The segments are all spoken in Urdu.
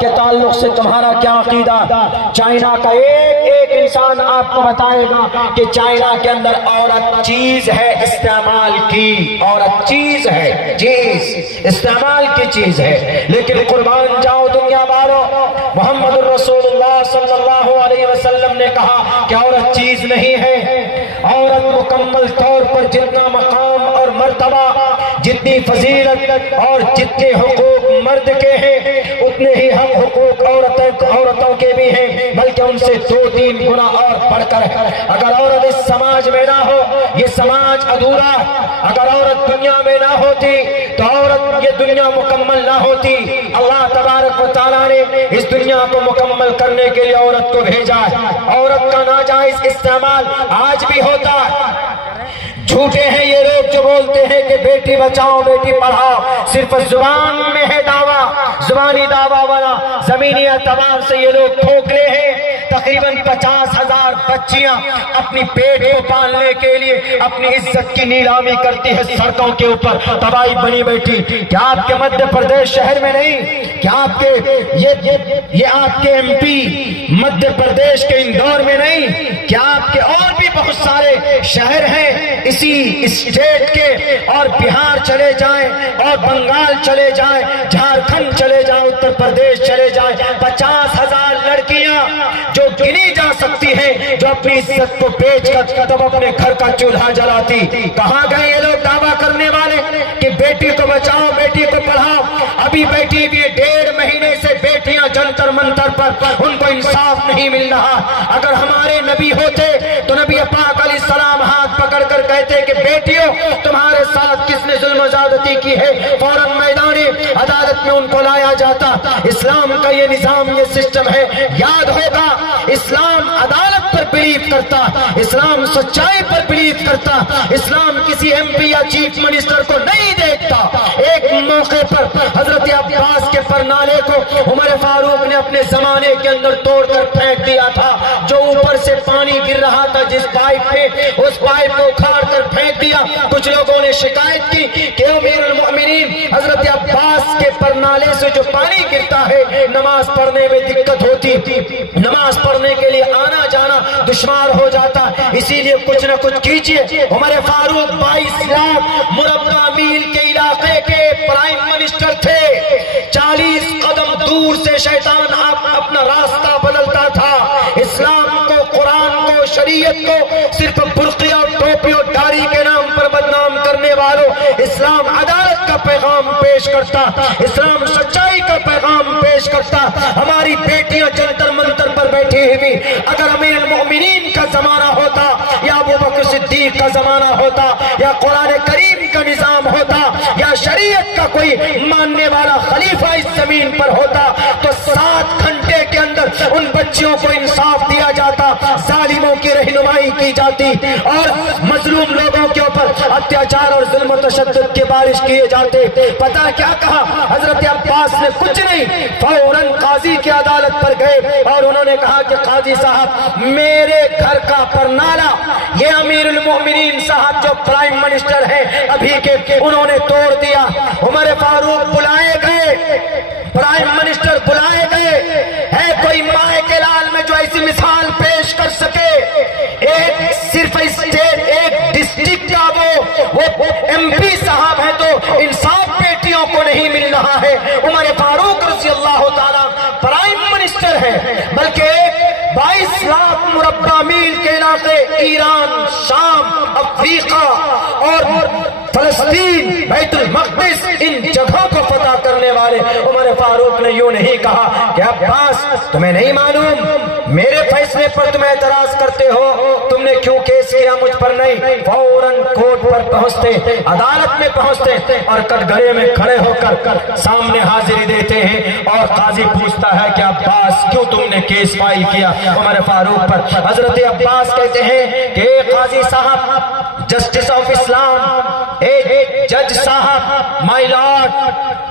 کے تعلق سے تمہارا کیا عقیدہ؟ چائنا کا ایک انسان آپ کو بتائے گا کہ چائنا کے اندر عورت چیز ہے استعمال کی، عورت چیز ہے، چیز استعمال کی چیز ہے، لیکن قربان جاؤ دنیا بارو، محمد الرسول اللہ صلی اللہ علیہ وسلم نے کہا کہ عورت چیز نہیں ہے، عورت مکمل طور پر جتنا مقام اور مرتبہ، جتنی فضیلت اور جتنے حقوق مرد کے ہیں اتنے ہی حق حقوق عورتوں کے بھی ہیں، بلکہ ان سے 2-3 گنا اور بڑھ کر ہے۔ اگر عورت اس سماج میں نہ ہو یہ سماج ادھورا، اگر عورت دنیا میں نہ ہوتی تو عورت یہ دنیا مکمل نہ ہوتی۔ اللہ تبارک و تعالیٰ نے اس دنیا کو مکمل کرنے کے لیے عورت کو بھیجا ہے۔ عورت کا ناجائز استعمال آج بھی ہوتا ہے۔ جھوٹے ہیں یہ لوگ جو بولتے ہیں کہ بیٹی بچاؤ بیٹی پڑھاؤ، صرف زبان میں ہے دعویٰ، زبانی دعویٰ والا، زمینی اعتبار سے یہ لوگ کھوکھلے ہیں۔ تقریباً 50,000 بچیاں اپنی پیٹ کو پالنے کے لیے اپنی عزت کی نیلامی کرتی ہے سڑکوں کے اوپر۔ تباہی بنی بیٹھی، کیا آپ کے مدھیہ پردیش شہر میں نہیں؟ کیا آپ کے یہ آپ کے ایم پی مدھیہ پردیش کے اندور میں نہیں؟ کیا آپ کے اور بھی بہت سارے شہر ہیں اسی اسٹیٹ کے، اور بہار چلے جائیں اور بنگال چلے جائیں، جھارکھنڈ چلے جائیں، اتر پردیش چلے جائیں، 50,000 لڑکیاں جو گنی جا سکتی ہیں جو اپنی عزت کو بیچ کر تب اپنے گھر کا چولہا جلاتی۔ کہاں گئے یہ لوگ دعویٰ کرنے والے کہ بیٹی کو بچاؤ بیٹی کو پڑھاؤ؟ ابھی بیٹی بھی 1.5 مہینے سے بیٹیاں جنتر منتر پر ان کو انصاف نہیں مل رہا۔ اگر ہمارے نبی ہوتے تو نبی پاک علیہ السلام ہاتھ پکڑ کر کہتے کہ بیٹیوں تمہارے ساتھ کس نے ظلم و زیادتی کی ہے، فوراً میدان عدالت میں ان کو لایا جاتا۔ اسلام کا یہ نظام یہ سسٹم ہے، یاد ہوگا اسلام عدالت پر بلیو کرتا، اسلام سچائی پر بلیو کرتا، اسلام کسی ایم پی یا چیف منسٹر کو نہیں دیکھتا۔ ایک موقع پر حضرت عباس کے پرنالے کو عمر فاروق نے اپنے زمانے کے اندر توڑ کر پھینک دیا تھا، جو اوپر سے پانی گر رہا تھا جس پائپ پہ، اس پائپ کو اکھاڑ کر پھینک دیا۔ کچھ لوگوں نے شکایت کی کہ امیر المؤمنین حضرت عباس کے پرنالے سے جو پانی گرتا ہے نماز پڑھنے میں دقت ہوتی، نماز پڑھنے کے لیے آنا جانا دشوار ہو جاتا، اسی لیے کچھ نہ کچھ کیجئے۔ عمر فاروق 22 لاکھ مربع میل کے علاقے کے پرائم منسٹر تھے، 40 قدم دور سے شیطان اپنا راستہ بدلتا تھا۔ اسلام کو، قرآن کو، شریعت کو صرف برقعہ اور ٹوپی اور داڑھی کے نام پر بدنام کرنے والوں، اسلام عدالت کا پیغام پیش کرتا، اسلام سچائی کا پیغام پیش کرتا۔ ہماری بیٹیاں جنتر منتر پر بیٹھی ہوئی، اگر امیر المؤمنین کا زمانہ ہوتا یا ابو بکر صدیق کا زمانہ ہوتا یا قرآن کریم کا نظام ہوتا یا شریعت کا کوئی ماننے والا خلیفہ اس زمین پر ہوتا تو 7 گھنٹے کے اندر ان بچیوں کو انصاف دیا جاتا، ظالموں کی رہنمائی کی جاتی اور مظلوم لوگوں کے اوپر اتیاچار اور ظلم و تشدد کے بارش کیے جاتے۔ پتہ کیا کہا حضرت عباس نے؟ کچھ نہیں، فوراً قاضی کی عدالت پر گئے اور انہوں نے کہا کہ قاضی صاحب میرے گھر کا پرنالہ یہ امیر المؤمنین صاحب جو پرائم منسٹر ہیں ابھی کے، انہوں نے توڑ دیا۔ عمر فاروق بلائے گئے، پرائم منسٹر بلائے گئے، ہے کوئی مائے کے لال میں جو ایسی مثال پیش کر سکے؟ ایک صرف اسٹیٹ ایک ڈسٹرکٹ کا وہ ایم پی صاحب ہے تو انصاف بیٹیوں کو نہیں مل رہا ہے۔ عمر فاروق رضی اللہ تعالیٰ پرائم منسٹر ہے، بلکہ 22 لاکھ مربع میل کے علاقے، ایران، شام، افریقہ اور فلسطین، بیت المقدس، ان جگہوں کو فتح کرنے والے عمر فاروق نے یوں نہیں کہا کہ عباس تمہیں نہیں معلوم میرے فیصلے پر تم اعتراض کرتے ہو، تم نے کیوں کیس کیا مجھ پر نہیں؟ فوراً کورٹ پر پہنچتے، عدالت میں پہنچتے اور کٹگرے میں کھڑے ہو کر سامنے حاضری دیتے ہیں اور قاضی پوچھتا ہے کہ عباس کیوں تم نے کیس فائل کیا عمر فاروق پر؟ حضرت عباس کہتے ہیں کہ قاضی صاحب، جسٹس آف اسلام، ایک جج صاحب، مائی لارڈ،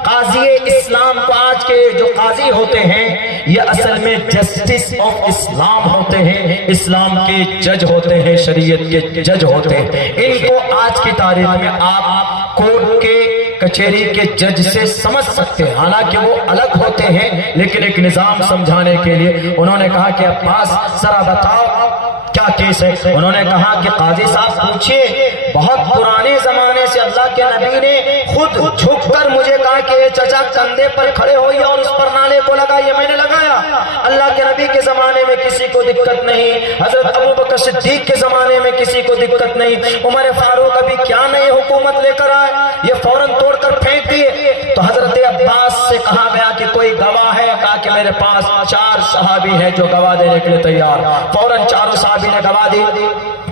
قاضی اسلام کو آج کے جو قاضی ہوتے ہیں یہ اصل میں جسٹس آف اسلام ہوتے ہیں، اسلام کے جج ہوتے ہیں، شریعت کے جج ہوتے ہیں۔ ان کو آج کی تاریخ میں آپ کورٹ کے کچہری کے جج سے سمجھ سکتے ہیں، حالانکہ وہ الگ ہوتے ہیں، لیکن ایک نظام سمجھانے کے لیے انہوں نے کہا کہ عباس ذرا بتاؤ کیا کیس ہے؟ انہوں نے کہا کہ قاضی صاحب پوچھئے، بہت پرانے زمانے سے اللہ کے نبی نے خود جھک کر مجھے کہا کہ یہ چچا کندھے پر کھڑے ہوئے اور اس پر نالے کو لگائیے، میں نے لگایا۔ اللہ کے نبی کے زمانے میں کسی کو دقت نہیں، حضرت ابو بکر صدیق کے زمانے میں کسی کو دقت نہیں، عمر فاروق ابھی کیا نئی حکومت لے کر آئے، یہ فوراً توڑ کر پھینک دیے۔ تو حضرت عباس سے کہا گیا کہ کوئی گواہ ہے؟ کہا کہ میرے پاس 4 صحابی ہیں جو گواہ دینے کے لیے تیار۔ فوراً 4 صحابی نے گواہ دی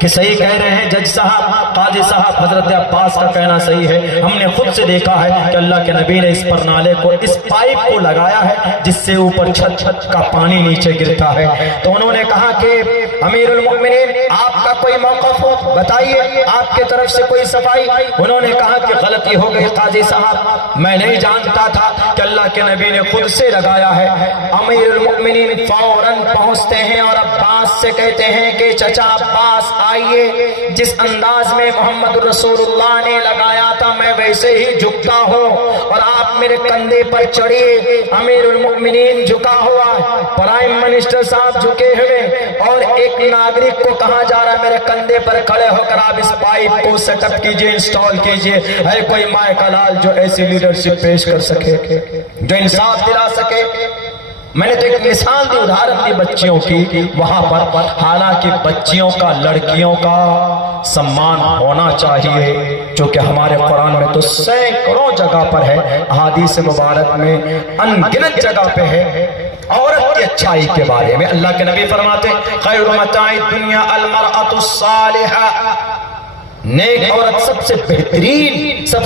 کہ صحیح کہہ رہے ہیں جج صاحب، قاضی صاحب، حضرت عباس کا کہنا صحیح ہے، ہم نے خود سے دیکھا ہے کہ اللہ کے نبی نے اس پر نالے کو، اس پائپ کو لگایا ہے جس سے اوپر چھت کا پانی نیچے گرتا ہے۔ تو انہوں نے کہا کہ امیر المؤمنین آپ کا کوئی موقف ہو بتائیے، آپ کے طرف سے کوئی صفائی۔ انہوں نے کہا کہ غلطی ہو گئی قاضی صاحب، میں نہیں جانتا تھا کہ اللہ کے نبی نے خود سے لگایا ہے۔ امیر المؤمنین فوراً پہنچتے ہیں اور عباس سے کہتے ہیں کہ چچا عباس آئیے، جس انداز میں محمد رسول اللہ نے لگایا تھا میں ویسے ہی جھکتا ہوں اور آپ میرے کندھے پر چڑھیے۔ امیر المؤمنین جھکا ہوا، پرائم منسٹر صاحب جھکے ہوئے، اور ایک ناگرک کو کہا جا رہا ہے میرے کندھے پر کھڑے ہو کر آپ اس پائپ کو سیٹ اپ کیجئے، انسٹال کیجئے۔ ہے کوئی مائے کا لال جو ایسی لیڈرشپ پیش کر سکے، جو انصاف دلا سکے؟ میں نے تو ایک مثال دی، ادھارن دی بچیوں کی وہاں پر، حالانکہ بچیوں کا، لڑکیوں کا سمان ہونا چاہیے، جو کہ ہمارے قرآن میں تو سینکڑوں جگہ پر ہے، احادیث مبارک میں ان گنت جگہ پہ ہے۔ عورت کی اچھائی کے بارے میں اللہ کے نبی فرماتے خیر متاع الدنیا المرأة الصالحہ، نیک عورت سب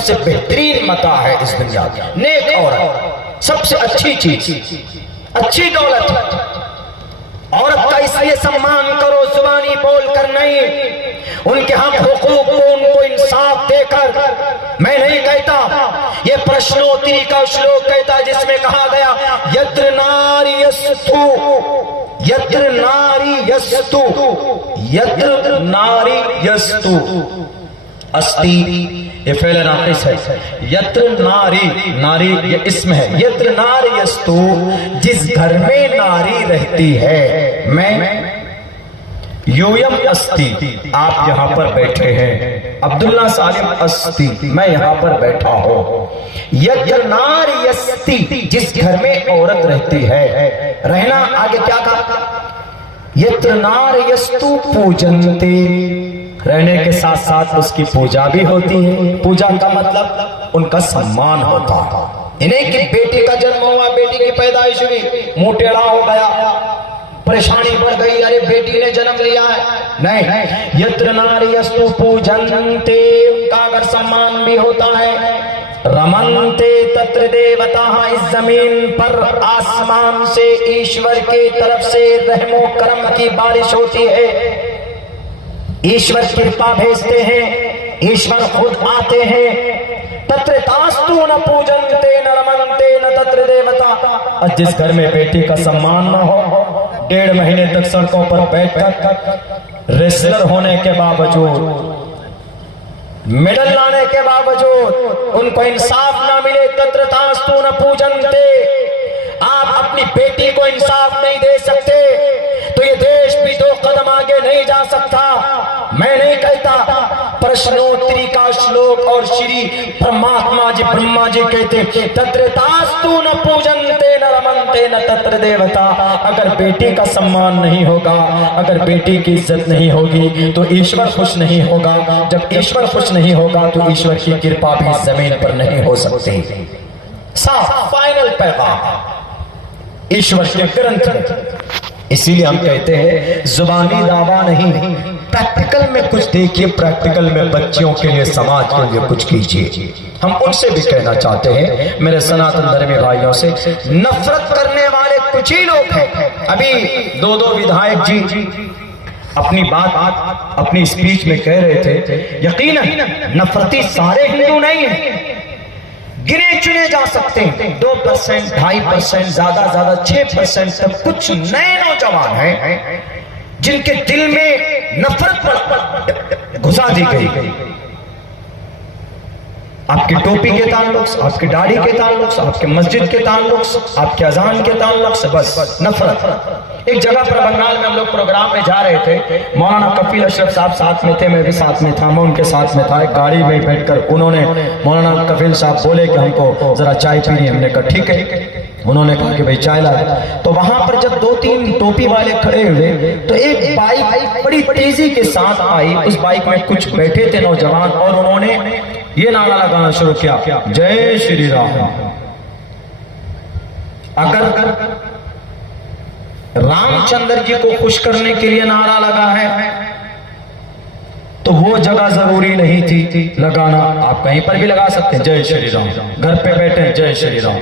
سے بہترین متاع ہے اس دنیا کی۔ نیک عورت سب سے اچھی چیز، اچھی دولت۔ عورت کا اس لیے سمان کرو زبانی بول کر نہیں، ان کے حق حقوق کو ان کو انصاف دے کر۔ میں نہیں کہتا، یہ پرشنوتری کا شلوک کہتا ہے جس میں کہا گیا یتر ناری یستو، یتر ناری یستو، یتر ناری یستو، استی یہ فعل ناقص ہے، یتر ناری، ناری یہ اسم ہے، یتر ناری یستو، جس گھر میں ناری رہتی ہے۔ میں یویم استی، آپ یہاں پر بیٹھے ہیں، عبداللہ سالم استی، میں یہاں پر بیٹھا ہوں۔ یتر ناری یستی، جس گھر میں عورت رہتی ہے، رہنا آگے کیا کہا؟ یتر ناری یستو پوجنتے، رہنے کے ساتھ ساتھ اس کی پوجا بھی ہوتی ہے۔ پوجا کا مطلب ان کا سمان ہوتا ہے۔ انہیں کہ بیٹی کا جنم ہوا، بیٹی کی پیدائش ہوئی، منہ ٹیڑھا ہو گیا، پریشانی بڑھ گئی، ارے بیٹی نے جنم لیا ہے، نہیں، یتر ناری یستو پوجنتے، ان کا اگر سمان بھی ہوتا ہے۔ رمنتے تتر دیوتا، اس زمین پر آسمان سے ایشور کی طرف سے رحم و کرم کی بارش ہوتی ہے، ایشور کرپا بھیجتے ہیں، ایشور خود آتے ہیں۔ تتر تاستو نہ پوجنتے نہ رمنتے نہ تتر دیوتا، اور جس گھر میں بیٹی کا سمان نہ ہو، 1.5 مہینے تک سڑکوں پر بیٹھ کر ریسلر ہونے کے باوجود، میڈل لانے کے باوجود ان کو انصاف نہ ملے، تتر تاستو نہ پوجنتے، آپ اپنی بیٹی کو انصاف نہیں دے سکتے تو یہ دیش بھی 2 قدم آگے نہیں جا سکتا۔ میں نہیں کہتا، پرشنوتری کا شلوک اور شری پرماتما جی برہما جی کہتے تتر تاستو نہ پوجنتے نہ رمنتے نہ تتر دیوتا، اگر بیٹی کا سمان نہیں ہوگا، اگر بیٹی کی عزت نہیں ہوگی تو ایشور خوش نہیں ہوگا، جب ایشور خوش نہیں ہوگا تو ایشور کی کرپا بھی زمین پر نہیں ہو سکتی۔ صاف فائنل پیغام ایشور کے گرنتھ میں، اسی لیے ہم کہتے ہیں زبانی دعویٰ نہیں، پریکٹیکل میں کچھ دیکھیے، پریکٹیکل میں بچیوں کے لیے، سماج کے لیے کچھ کیجیے۔ ہم ان سے بھی کہنا چاہتے ہیں، میرے سناتن دھرمی بھائیوں سے، نفرت کرنے والے کچھ ہی لوگ ہیں۔ ابھی 2 ودھائک جی اپنی بات اپنی سپیچ میں کہہ رہے تھے، یقیناً نفرتی سارے ہندو نہیں ہیں، گنے چنے جا سکتے ہیں، 2%، 2.5%، زیادہ 6% تک کچھ نئے نوجوان ہیں جن کے دل میں نفرت گھسا دی گئی۔ آپ کی ٹوپی کے تعلق سے، آپ کی داڑھی کے تعلق سے، آپ کے مسجد کے تعلق سے، آپ کے اذان کے تعلق سے بس نفرت۔ ایک جگہ پر بنگال میں ہم لوگ پروگرام میں جا رہے تھے، مولانا کفیل اشرف صاحب ساتھ میں تھے، میں بھی ساتھ میں تھا، میں ان کے ساتھ میں تھا۔ ایک گاڑی میں بیٹھ کر انہوں نے، مولانا کفیل صاحب بولے کہ ہم کو ذرا چائے پینی ہے، ہم نے کہا ٹھیک ہے۔ انہوں نے کہا کہ بھئی چائے لائے، تو وہاں پر جب 2-3 ٹوپی والے کھڑے ہوئے تو ایک بائک بڑی تیزی کے ساتھ آئی، اس بائک میں کچھ بیٹھے تھے نوجوان، اور انہوں نے یہ نعرہ لگانا شروع کیا، جے شری رام۔ اگر رام چندر جی کو خوش کرنے کے لیے نعرہ لگا ہے تو وہ جگہ ضروری نہیں تھی لگانا، آپ کہیں پر بھی لگا سکتے ہیں جے شری رام، گھر پہ بیٹھے ہیں جے شری رام،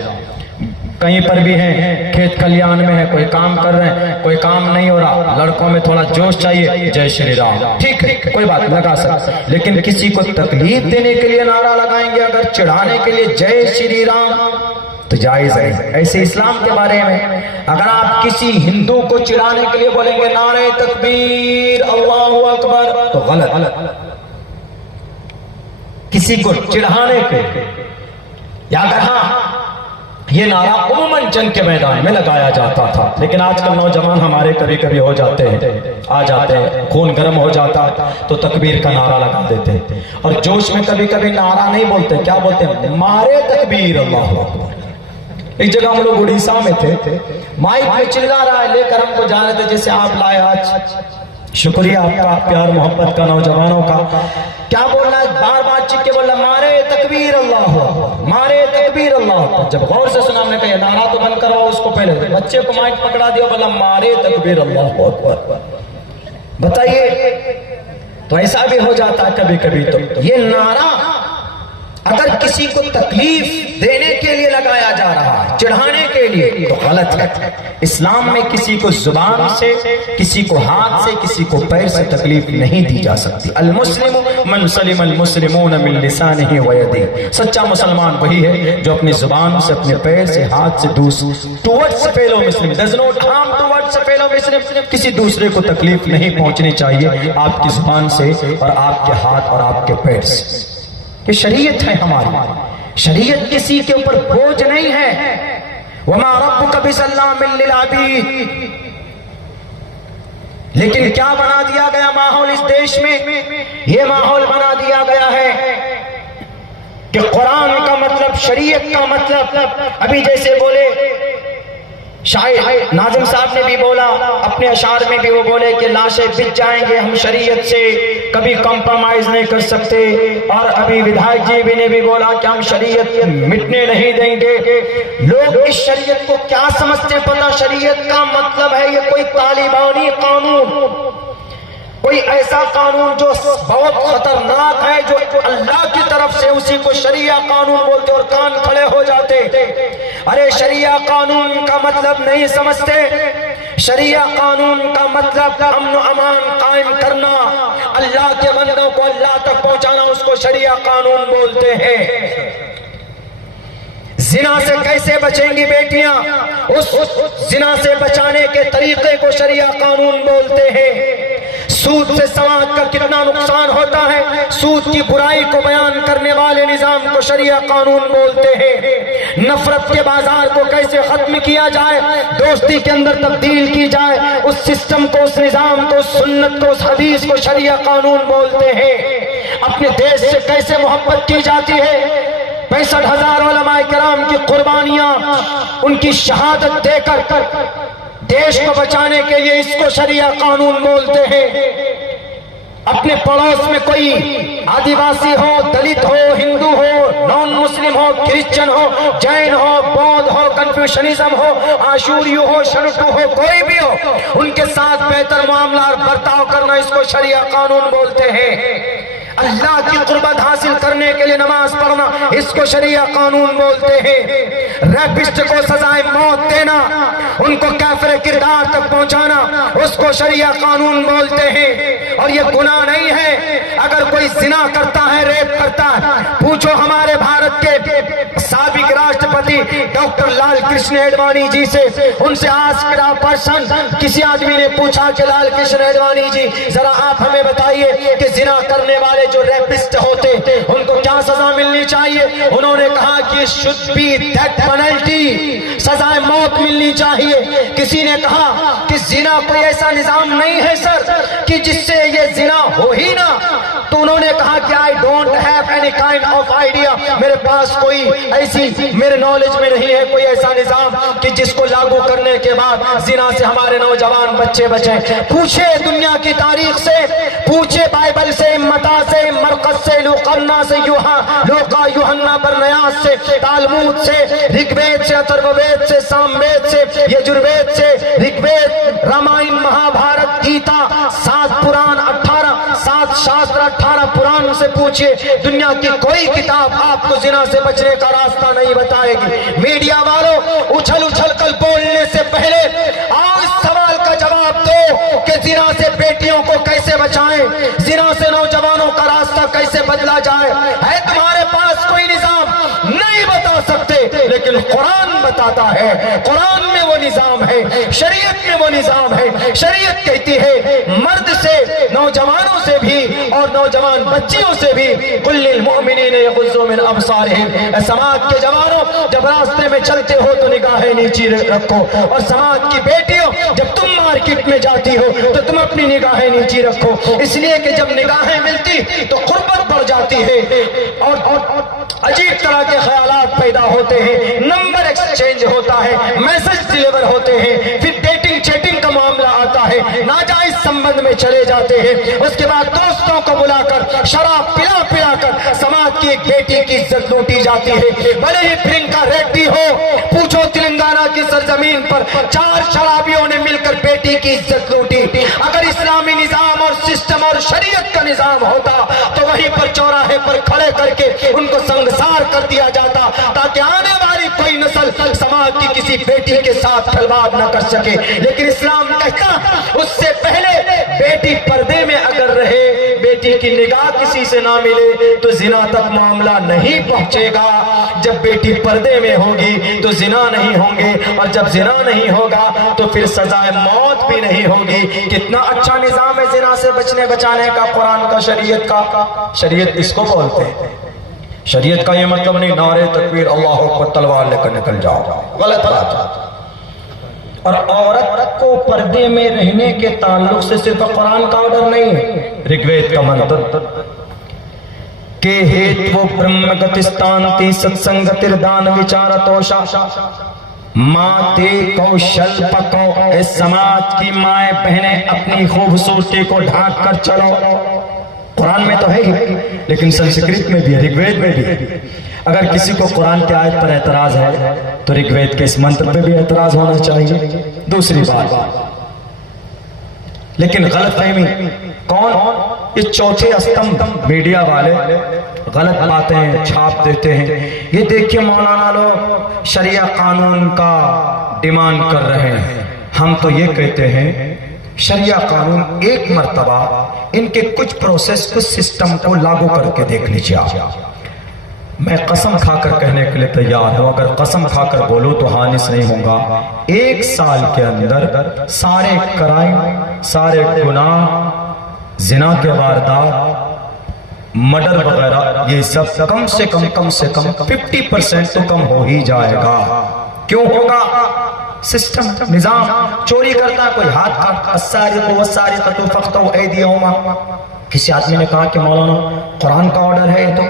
کہیں پر بھی ہیں، کھیت کھلیان میں ہے، کوئی کام کر رہے ہیں، کوئی کام نہیں ہو رہا، لڑکوں میں تھوڑا جوش چاہیے، جے شری رام، ٹھیک ہے کوئی بات لگا سکتے، لیکن کسی کو تکلیف دینے کے لیے نعرہ لگائیں گے، اگر چڑھانے کے لیے جے شری رام تو جائز ہے۔ ایسے اسلام کے بارے میں اگر آپ کسی ہندو کو چڑھانے کے لیے بولیں گے نعرہ تکبیر اللہ اکبر تو غلط۔ کسی کو چڑھانے کے یا اگر ہاں یہ نعرہ عموماً جنگ کے میدان میں لگایا جاتا تھا، لیکن آج کل نوجوان ہمارے کبھی کبھی ہو جاتے ہیں، آ جاتے ہیں، خون گرم ہو جاتا ہے تو تکبیر کا نعرہ لگا دیتے ہیں، اور جوش میں کبھی کبھی نعرہ نہیں بولتے، کیا بولتے ہیں، مارے تکبیر اللہ اکبر۔ ایک جگہ ہم لوگ اڑیسہ میں تھے، مائک میں چلا رہا ہے، لے کر ہم کو جا رہے تھے، جیسے آپ لائے آج، شکریہ آپ کا، پیار محبت کا، نوجوانوں کا، کیا بولنا ہے، بار بار چک کے بولنا مارے تکبیر اللہ اکبر، مارے تکبیر اللہ اکبر۔ جب غور سے سنا، ہم نے کہا نعرہ تو بند کرواؤ اس کو، پہلے بچے کو مائک پکڑا دیا، بولا مارے تکبیر اللہ اکبر۔ بتائیے، تو ایسا بھی ہو جاتا ہے کبھی کبھی، تو یہ نعرہ اگر کسی کو تکلیف دینے کے لیے لگایا جا رہا ہے، چڑھانے کے لیے، تو غلط ہے۔ اسلام میں کسی کو زبان سے، کسی کو ہاتھ سے، کسی کو پیر سے تکلیف نہیں دی جا سکتی۔ المسلم من سلم المسلمون من لسانہ و یدہ، سچا مسلمان وہی ہے جو اپنی زبان سے، اپنے پیر سے، ہاتھ سے towards fellow Muslim does not harm towards fellow Muslim، کسی دوسرے کو تکلیف نہیں پہنچنی چاہیے آپ کی زبان سے اور آپ کے ہاتھ اور آپ کے پیر سے۔ یہ شریعت ہے ہماری، شریعت کسی کے اوپر بوجھ نہیں ہے۔ وَمَا رَبُّكَ بِظَلَّامٍ لِّلْعَبِيدِ، لیکن کیا بنا دیا گیا ماحول اس دیش میں، یہ ماحول بنا دیا گیا ہے کہ قرآن کا مطلب، شریعت کا مطلب، ابھی جیسے بولے شاعر ناظم صاحب نے بھی بولا، اپنے اشعار میں بھی وہ بولے کہ لاشیں بچ جائیں گے ہم شریعت سے کبھی کمپرومائز نہیں کر سکتے، اور ابھی ودھائک جی بھی نے بھی بولا کہ ہم شریعت مٹنے نہیں دیں گے۔ لوگ اس شریعت کو کیا سمجھتے پتا، شریعت کا مطلب ہے یہ کوئی طالبانی قانون، کوئی ایسا قانون جو بہت خطرناک ہے، جو اللہ کی طرف سے، اسی کو شریعہ قانون بولتے، اور کان کھڑے ہو جاتے۔ ارے شریعہ قانون کا مطلب نہیں سمجھتے، شریعہ قانون کا مطلب امن و امان قائم کرنا، اللہ کے بندوں کو اللہ تک پہنچانا، اس کو شریعہ قانون بولتے ہیں۔ زنا سے کیسے بچیں گی بیٹیاں، اس زنا سے بچانے کے طریقے کو شریعہ قانون بولتے ہیں۔ سود سے سماج کا کتنا نقصان ہوتا ہے، سود کی برائی کو بیان کرنے والے نظام کو شریعہ قانون بولتے ہیں۔ نفرت کے بازار کو کیسے ختم کیا جائے، دوستی کے اندر تبدیل کی جائے، اس سسٹم کو، اس نظام کو، اس سنت کو، اس حدیث کو شریعہ قانون بولتے ہیں۔ اپنے دیش سے کیسے محبت کی جاتی ہے، 65,000 علماء کرام کی قربانیاں، ان کی شہادت دے کر دیش کو بچانے کے لیے، اس کو شریعہ قانون بولتے ہیں۔ اپنے پڑوس میں کوئی آدیواسی ہو، دلت ہو، ہندو ہو، نان مسلم ہو، کرسچن ہو، جین ہو، بودھ ہو، کنفیوشنزم ہو، آشوریو ہو، شنٹو ہو، کوئی بھی ہو، ان کے ساتھ بہتر معاملہ اور برتاؤ کرنا، اس کو شریعہ قانون بولتے ہیں۔ اللہ کی قربت حاصل کرنے کے لیے نماز پڑھنا، اس کو شریعہ قانون بولتے ہیں۔ ریپسٹ کو سزائے موت دینا، ان کو کافر کردار تک پہنچانا، اس کو شریعہ قانون بولتے ہیں۔ اور یہ گناہ نہیں ہے اگر کوئی زنا کرتا ہے، ریپ کرتا ہے۔ پوچھو ہمارے بھارت کے سابق راشٹرپتی ڈاکٹر لال کرشن اڈوانی جی سے، ان سے آسک دا پرسن، کسی آدمی نے پوچھا کہ لال کرشن اڈوانی جی ذرا آپ ہمیں بتائیے کہ زنا کرنے والے جو ریپسٹ ہوتے ان کو کیا سزا ملنی چاہیے؟ انہوں نے کہا کہ should be death penalty، سزائے موت ملنی چاہیے۔ کسی نے کہا کہ زنا کوئی ایسا نظام نہیں ہے سر کہ جس سے یہ زنا ہو ہی نہ، تو انہوں نے کہا کہ I don't have any kind of idea، میرے پاس کوئی ایسی، میرے نالج میں نہیں ہے کوئی ایسا نظام کہ جس کو لاگو کرنے کے بعد زنا سے ہمارے نوجوان بچے بچیں۔ پوچھے دنیا کی تاریخ سے، پوچھے بائبل سے، متا سے، مرقس سے، لوقا سے، لوقا یوحنا برنیاس سے، تالمود سے، رگ وید سے، اتھروید سے، سام وید سے، یجروید سے، رگ وید، رامائن، مہا بھارت، گیتا، 7 پران 7 شاستر 18 پران سے پوچھئے، دنیا کی کوئی کتاب آپ کو زنا سے بچنے کا راستہ نہیں بتائے گی۔ میڈیا والوں اچھل کر بولنے سے پہلے آج سوال کا جواب دو کہ زنا سے بیٹیوں کو کیسے بچائیں، زنا سے نوجوانوں کا راستہ کیسے بدلا جائے۔ ہے تمہارے پاس کوئی نظام؟ نہیں بتا سکتے، لیکن قرآن بتاتا ہے، قرآن میں وہ نظام ہے، شریعت میں وہ نظام ہے۔ شریعت کہتی ہے مرد سے، نوجوانوں سے بھی اور نوجوان بچیوں سے بھی، قل للمؤمنین یغضوا من ابصارہم، سماج کے جوانوں جب راستے میں چلتے ہو تو نگاہیں نیچی رکھو، اور سماج کی بیٹیوں جب تم مارکیٹ میں جاتی ہو تو تم اپنی نگاہیں نیچی رکھو، اس لیے کہ جب نگاہیں ملتی تو قربت بڑھ جاتی ہے اور عجیب طرح کے خیالات پیدا ہوتے ہیں، نمبر ایکسچینج ہوتا ہے، میسج ڈیلیور ہوتے ہیں، پھر ڈیٹنگ چیٹنگ کا معاملہ آتا ہے، ناجائز سمبند میں چلے جاتے ہیں، اس کے بعد دوستوں کو بلا کر شراب پلا کر سماج کی ایک بیٹی کی عزت لوٹی جاتی ہے۔ بھلے ہی پرینکا ریڈی ہو، پوچھو تلنگانہ کی سرزمین پر 4 شرابیوں نے مل کر بیٹی کی عزت لوٹی۔ اگر اسلامی نظام اور سسٹم اور شریعت کا نظام ہوتا تو وہیں پر چوراہے پر کھڑے کر کے ان کو سنگسار کر دیا جاتا تاکہ آنے والی کوئی نسل سماج کی کسی بیٹی کے ساتھ کھلواڑ نہ کر سکے۔ لیکن اسلام کہتا اس سے پہلے بیٹی پردے میں اگر رہے، بیٹی کی نگاہ کسی سے نہ ملے تو زنا تک معاملہ نہیں پہنچے گا۔ جب بیٹی پردے میں ہوگی تو زنا نہیں ہوں گے، اور جب زنا نہیں ہوگا تو پھر سزائے موت بھی نہیں ہوگی۔ کتنا اچھا نظام ہے زنا سے بچانے کا قرآن کا، شریعت کا۔ شریعت اس کو بولتے ہیں۔ شریعت کا یہ مطلب نہیں نعرے تکبیر اللہ اکبر تلوار لے کر نکل جاؤ، غلط بات ہے۔ اور عورت کو پردے میں رہنے کے تعلق سے صرف قرآن کا آرڈر نہیں ہے، رگ وید کا منتر کہ ہیتو برہم گتستانتی ستسنگتر دان وچارتوشا، ماتے کوشل پکو، اس سماج کی مائیں بہنیں اپنی خوبصورتی کو ڈھانک کر چلو۔ قرآن میں تو ہے ہی، لیکن سنسکرت میں بھی ہے، رگ وید میں بھی ہے۔ اگر کسی کو قرآن کی آیت پر اعتراض ہے تو رگ وید کے اس منتر پہ بھی اعتراض ہونا چاہیے۔ دوسری بات، لیکن غلط فہمی کون؟ یہ چوتھے استمبھ میڈیا والے غلط باتیں چھاپ دیتے ہیں۔ یہ دیکھیں مولانا لوگ شریعہ قانون کا ڈیمانڈ کر رہے ہیں، ہم تو یہ کہتے ہیں شریعہ قانون ایک مرتبہ ان کے کچھ پروسیس کو سسٹم کو لاگو کر کے دیکھ لیجیے۔ میں قسم کھا کر کہنے کے لیے تیار ہوں، اگر قسم کھا کر بولو تو ہانس نہیں ہوں گا، 1 سال کے اندر سارے کرائم، سارے گناہ، زنا کے واردات، مرڈر وغیرہ، یہ سب کم سے کم 50% تو کم ہو ہی جائے گا۔ کیوں ہوگا؟ سسٹم، نظام۔ چوری کرتا کوئی ہاتھ کاٹ، السارق والسارقۃ فاقطعوا ایدیہما۔ کسی آدمی نے کہا کہ مولانا قرآن کا آرڈر ہے، یہ تو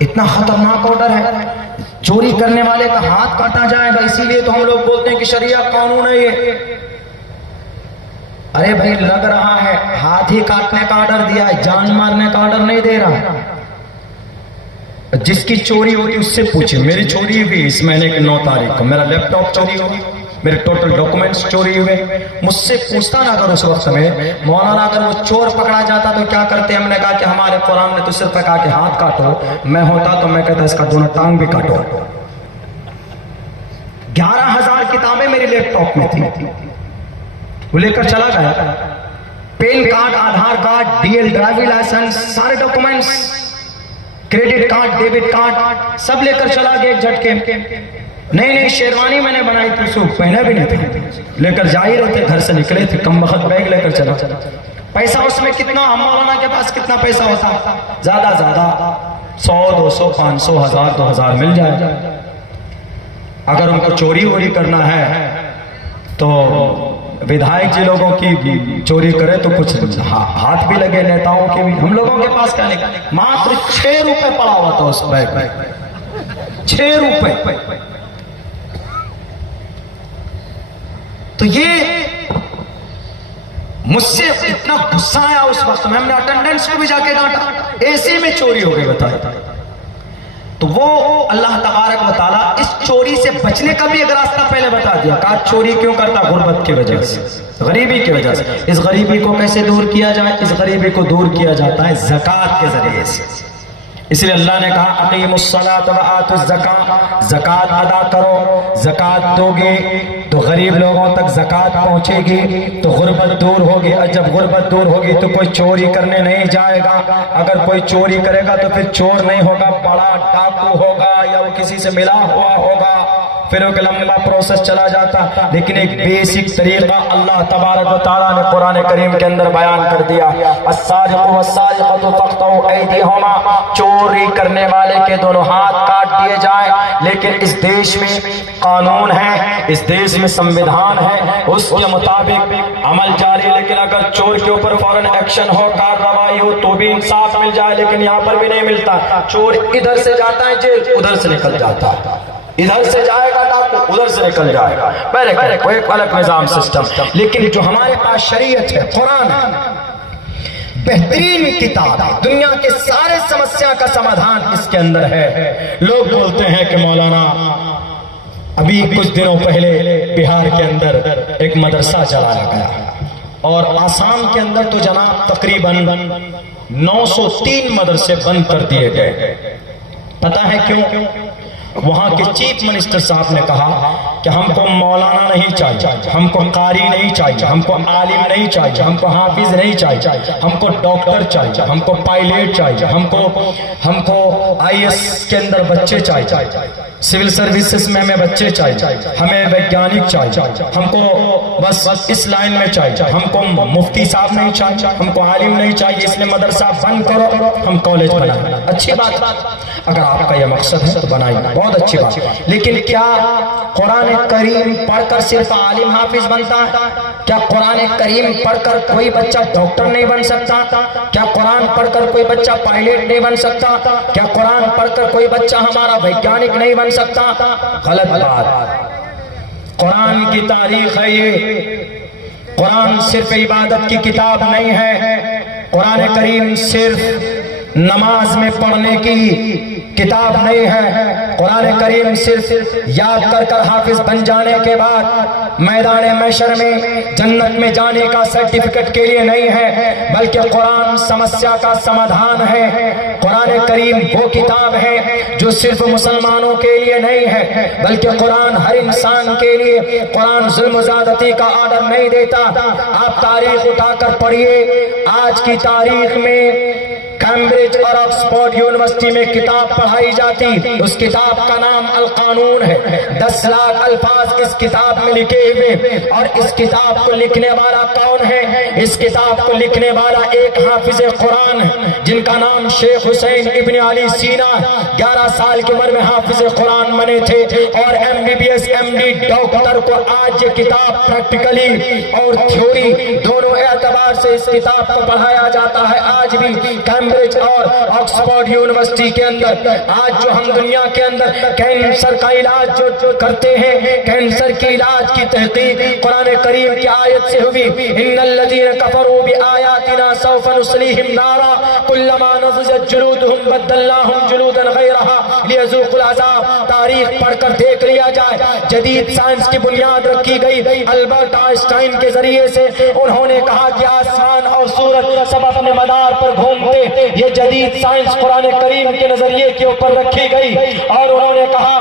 اتنا خطرناک آرڈر ہے، چوری کرنے والے کا ہاتھ کاٹا جائے گا، اسی لیے تو ہم لوگ بولتے ہیں کہ شریعہ قانون ہے یہ۔ ارے بھائی لگ رہا ہے ہاتھ ہی کاٹنے کا آرڈر دیا ہے، جان مارنے کا آرڈر نہیں دے رہا ہے۔ جس کی چوری ہوتی اس سے پوچھیں، میری چوری ہوئی اس مہینے کی 9 تاریخ کو، میرا لیپ ٹاپ چوری ہوئی، میرے ٹوٹل ڈاکومنٹس چوری ہوئے۔ مجھ سے پوچھتا نا اگر اس وقت میں مولانا اگر وہ چور پکڑا جاتا تو کیا کرتے؟ ہم نے کہا کہ ہمارے قرآن نے تو صرف کہا کہ ہاتھ کاٹو، میں ہوتا تو میں کہتا اس کا دونوں ٹانگ بھی کاٹو۔ 11,000 کتابیں میری لیپ ٹاپ میں تھی، وہ لے کر چلا گیا، pan card, Aadhaar card, D L driving license, سارے documents, credit card, debit card سب لے کر چلا گیا ایک جھٹکے۔ نئی شیروانی میں نے بنائی تھی، سو پہنا بھی نہیں تھا، لے کر جا ہی رہے تھے، گھر سے نکلے تھے، کم وقت بیگ لے کر چلا۔ پیسہ اس میں کتنا، ہم مولانا کے پاس کتنا پیسہ ہوتا؟ زیادہ 100 200 500 1000 2000 مل جائے۔ اگر ان کو چوری ووری کرنا ہے تو ودھائک جی لوگوں کی چوری کرے تو کچھ ہاتھ بھی لگے، نیتاؤں کے بھی۔ ہم لوگوں کے پاس کیا نہیں، ماتر 6 روپے پڑا ہوا تھا اس بیگ میں، 6 روپے۔ تو یہ مجھ سے اتنا غصہ آیا اس وقت میں، ہم نے اٹینڈنس کو بھی جا کے ڈانٹا، ایسے میں چوری ہو گئی بتائے۔ تو وہ اللہ تبارک و تعالیٰ اس چوری سے بچنے کا بھی ایک راستہ پہلے بتا دیا، کہا چوری کیوں کرتا؟ غربت کی وجہ سے، غریبی کی وجہ سے۔ اس غریبی کو کیسے دور کیا جائے؟ اس غریبی کو دور کیا جاتا ہے زکوٰۃ کے ذریعے سے۔ اس لیے اللہ نے کہا اقیموا الصلاۃ وآتوا الزکاۃ، زکوٰۃ ادا کرو، زکوٰۃ دو گے تو غریب لوگوں تک زکوٰۃ پہنچے گی تو غربت دور ہوگی، اور جب غربت دور ہوگی تو کوئی چوری کرنے نہیں جائے گا، اگر کوئی چوری کرے گا تو پھر چور نہیں ہوگا، بڑا ڈاکو ہوگا یا وہ کسی سے ملا ہوا ہوگا، پھر ایک لمبا پروسیس چلا جاتا۔ لیکن ایک بیسک طریقہ اللہ تبارک و تعالیٰ نے قرآن کریم کے اندر بیان کر دیا، السارق والسارقۃ فاقطعوا ایدیہما، چوری کرنے والے کے دونوں ہاتھ کاٹ دیے جائیں۔ لیکن اس دیش میں قانون ہے، اس دیش میں سمویدھان ہے، اس کے مطابق عمل جاری ہے۔ لیکن اگر چور کے اوپر فوراً ایکشن ہو، کارروائی ہو تو بھی انصاف مل جائے، لیکن یہاں پر بھی نہیں ملتا۔ چور ادھر سے جاتا ہے جیل، ادھر سے نکل جاتا ہے، ادھر سے جائے گا ڈاکو، ادھر سے نکل جائے گا، پہلے کوئی ایک الگ نظام سسٹم۔ لیکن جو ہمارے پاس شریعت ہے، قرآن ہے، بہترین کتاب ہے، دنیا کے سارے سمسیا کا سمادھان اس کے اندر ہے۔ لوگ بولتے ہیں کہ مولانا ابھی کچھ دنوں پہلے بہار کے اندر ایک مدرسہ چلایا گیا، اور آسام کے اندر تو جناب تقریباً 903 مدرسے بند کر دیے گئے۔ پتہ ہے کیوں؟ وہاں کے چیف منسٹر صاحب نے کہا کہ ہم کو مولانا نہیں چاہیے، ہم کو قاری نہیں چاہیے، ہم کو عالم نہیں چاہیے، ہم کو حافظ نہیں چاہیے، ہم کو ڈاکٹر چاہیے، ہم کو پائلٹ چاہیے، ہم کو IAS کے اندر بچے چاہیے، سول سروسز میں ہمیں بچے چاہیے، ہمیں ویگیانک چاہیے، ہم کو بس اس لائن میں چاہیے، ہم کو مفتی صاحب نہیں چاہیے، ہم کو عالم نہیں چاہیے، اس لیے مدرسہ بند کرو، ہم کالج بنائیں۔ اچھی بات، اگر آپ کا یہ مقصد ہے تو بنائیے، بہت اچھی بات۔ لیکن کیا قرآن کریم پڑھ کر صرف عالم حافظ بنتا ہے؟ کیا قرآن کریم پڑھ کر کوئی بچہ ڈاکٹر نہیں بن سکتا؟ کیا قرآن پڑھ کر کوئی بچہ پائلٹ نہیں بن سکتا؟ کیا قرآن پڑھ کر کوئی بچہ ہمارا ویگیانک نہیں بن سکتا؟ غلط بات۔ قرآن کی تاریخ ہے یہ، قرآن صرف عبادت کی کتاب نہیں ہے، قرآن کریم صرف نماز میں پڑھنے کی کتاب نہیں ہے، قرآن کریم صرف یاد کر کر حافظ بن جانے کے بعد میدان محشر میں جنت میں جانے کا سرٹیفکیٹ کے لیے نہیں ہے، بلکہ قرآن سمسیا کا سمادھان ہے۔ قرآن کریم وہ کتاب ہے جو صرف مسلمانوں کے لیے نہیں ہے، بلکہ قرآن ہر انسان کے لیے۔ قرآن ظلم و زیادتی کا آرڈر نہیں دیتا۔ آپ تاریخ اٹھا کر پڑھیے، آج کی تاریخ میں کیمبرج اور آکسفورڈ یونیورسٹی میں کتاب پڑھائی جاتی، اس کتاب کا نام القانون ہے۔ 10 لاکھ الفاظ اس کتاب میں لکھے ہوئے، اور اس کتاب کو لکھنے والا کون ہے؟ اس کتاب کو لکھنے والا ایک حافظ قرآن ہے جن کا نام شیخ حسین ابن علی سینا۔ 11 سال کی عمر میں حافظ قرآن بنے تھے، اور MBBS MD ڈاکٹر کو آج یہ کتاب پریکٹیکلی اور تھیوری دونوں اعتبار سے اس کتاب کو پڑھایا جاتا ہے۔ آج بھی کیمبرج اور آکسفورڈ یونیورسٹی کے اندر آج جو ہم دنیا کے اندر کینسر کا علاج جو کرتے ہیں، کینسر کی علاج کی تحقیق قرآن کریم کی آیت سے ہوئی، ان الذین کفروا بآیاتنا سوف نصلیہم نارا کلما نضجت جلودہم بدلناہم جلودا غیرہا لیذوقوا العذاب۔ تاریخ پڑھ کر دیکھ لیا جائے، جدید سائنس کی بنیاد رکھی گئی البرٹ آئنسٹائن کے ذریعے سے۔ انہوں نے کہا کہ آسمان اور سورج سب اپنے مدار پر گھومتے، یہ جدید سائنس قرآن کریم کے نظریے کے اوپر رکھی گئی، اور انہوں نے کہا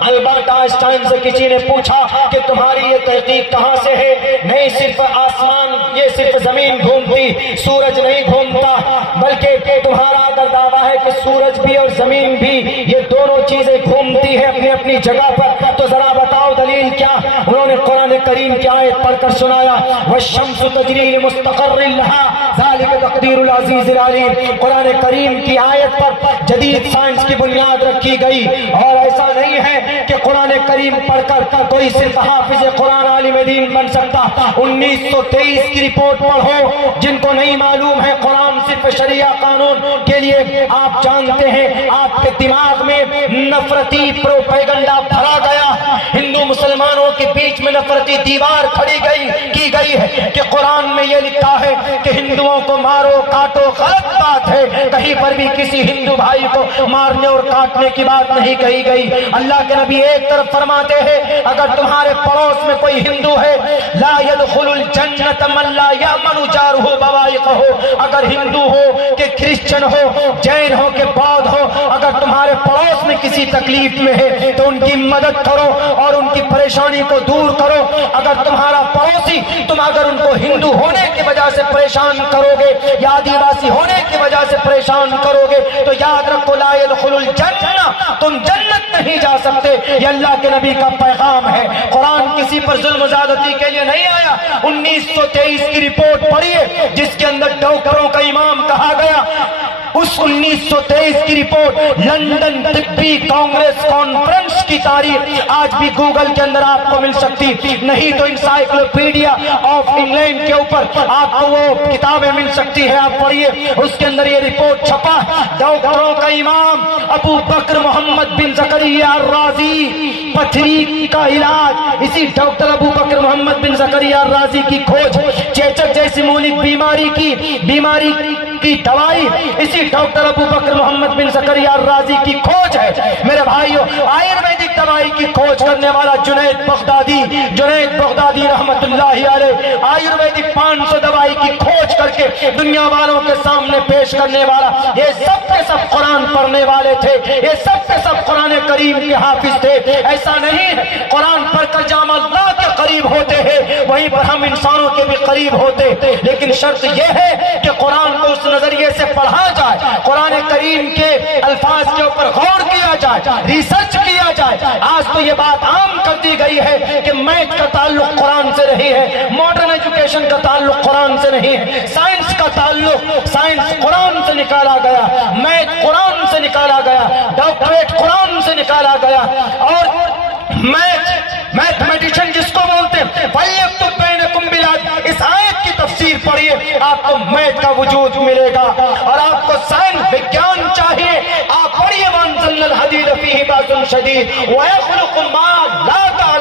البرٹ آئنسٹائن سے کسی نے پوچھا کہ تمہاری یہ تحقیق کہاں سے ہے؟ نہیں صرف آسمان، یہ صرف زمین گھومتی، سورج نہیں گھومتا، بلکہ تمہارا اگر دعویٰ ہے کہ سورج بھی اور زمین بھی یہ دونوں چیزیں گھومتی ہیں اپنی اپنی جگہ پر، تو ذرا بتاؤ دلیل کیا؟ انہوں نے قرآن کریم کی آیت پڑھ کر سنایا، والشمس تجری لمستقر لها ذلك تقدیر العزیز العلیم۔ قرآن کریم کی آیت پر جدید سائنس کی بنیاد رکھی گئی، اور ایسا نہیں ہے کہ قرآن کریم پڑھ کر کوئی صرف حافظ قرآن عالم دین بن سکتا۔ 1923 کی رپورٹ پڑھو، جن کو نہیں معلوم ہے قرآن صرف شریعہ قانون کے لیے، آپ جانتے ہیں آپ کے دماغ میں نفرتی پروپیگنڈا بھرا گیا، ہندو مسلمانوں کے بیچ میں نفرتی دیوار کھڑی کی گئی ہے کہ قرآن میں یہ لکھا ہے کہ ہندوؤں کو مارو کاٹو، غلط بات ہے، کہیں پر بھی کسی ہندو بھائی کو مارنے اور کاٹنے کی بات نہیں کہی گئی۔ اللہ کے نبی ایک طرف فرماتے ہیں اگر تمہارے پڑوس میں کوئی ہندو ہے، لا يدخل الجنت من لا یامن جارہ بوائقہ، اگر ہندو ہو کہ کرسچن ہو، جین ہو کہ بودھ ہو، اگر تمہارے پڑوس میں کسی تکلیف میں ہے تو ان کی مدد کرو اور ان کی پریشانی کو دور کرو۔ اگر تمہارا پڑوسی، تم اگر ان کو ہندو ہونے کی وجہ سے پریشان کرو گے یا آدیواسی ہونے کی وجہ سے پریشان کرو گے تو یاد رکھو لا يدخل الجنہ، تم جنت نہیں جا سکتے۔ یہ اللہ کے نبی کا پیغام ہے۔ قرآن کسی پر ظلم و زیادتی کے لیے نہیں آیا۔ 1923 کی رپورٹ پڑھیے جس کے اندر ڈاکٹروں کا امام کہا گیا، اس 1923 کی رپورٹ لندن طبی کانگریس کانفرنس کی تاریخ آج بھی گوگل کے اندر آپ کو مل سکتی، نہیں تو انسائکلوپیڈیا آف انگلینڈ کے اوپر آپ کو وہ کتابیں مل سکتی ہے، آپ پڑھیے، اس کے اندر یہ رپورٹ چھپا۔ ڈاکٹروں کا امام ابو بکر محمد بن زکریا الرازی، پتھری کا علاج، اسی ڈاکٹر ابو بکر محمد بن زکریا الرازی کی کھوج، چیچک جیسی مہلک بیماری کی دوائی اسی ڈاکٹر ابو بکر محمد بن زکریا الرازی کی کھوج ہے۔ میرے بھائیو، آیورویدک دوائی کی کھوج کرنے والا جنید بغدادی رحمت اللہ علیہ، آیورویدک 500 دوائی کی کھوج کر کے دنیا والوں کے سامنے پیش کرنے والا، یہ سب کے سب قرآن پڑھنے والے تھے، یہ سب کے سب قرآن کریم کے حافظ تھے۔ ایسا نہیں ہے قرآن پڑھ کر جہاں اللہ کے قریب ہوتے ہیں وہیں پر ہم انسانوں کے بھی قریب ہوتے، لیکن شرط یہ ہے کہ قرآن کو اس نظریے سے پڑھا جائے، قرآن کریم کے الفاظ کے اوپر غور کیا جائے، ریسرچ کیا جائے۔ آج تو یہ بات عام کر دی گئی ہے کہ میتھ کا تعلق قرآن سے نہیں ہے، ماڈرن ایجوکیشن کا تعلق قرآن سے نہیں ہے، سائنس کا تعلق، سائنس قرآن سے نکالا گیا، میتھ قرآن سے نکالا گیا، ڈاکٹریٹ قرآن سے نکالا گیا، اور میتھمیٹیشن جس کو بولتے ہیں فَلْيَكْتُبْ بَيْنَكُمْ بِالْعَدْلِ، اس آیت کی تفسیر پڑھیے، آپ کو میتھ کا وجود ملے گا، اور آپ کو سائنس وگیان چاہیے، آپ پڑھیے وَأَنزَلْنَا الْحَدِيدَ فِيهِ بَأْسٌ شَدِيدٌ وَيَخْلُقُ مَا لَا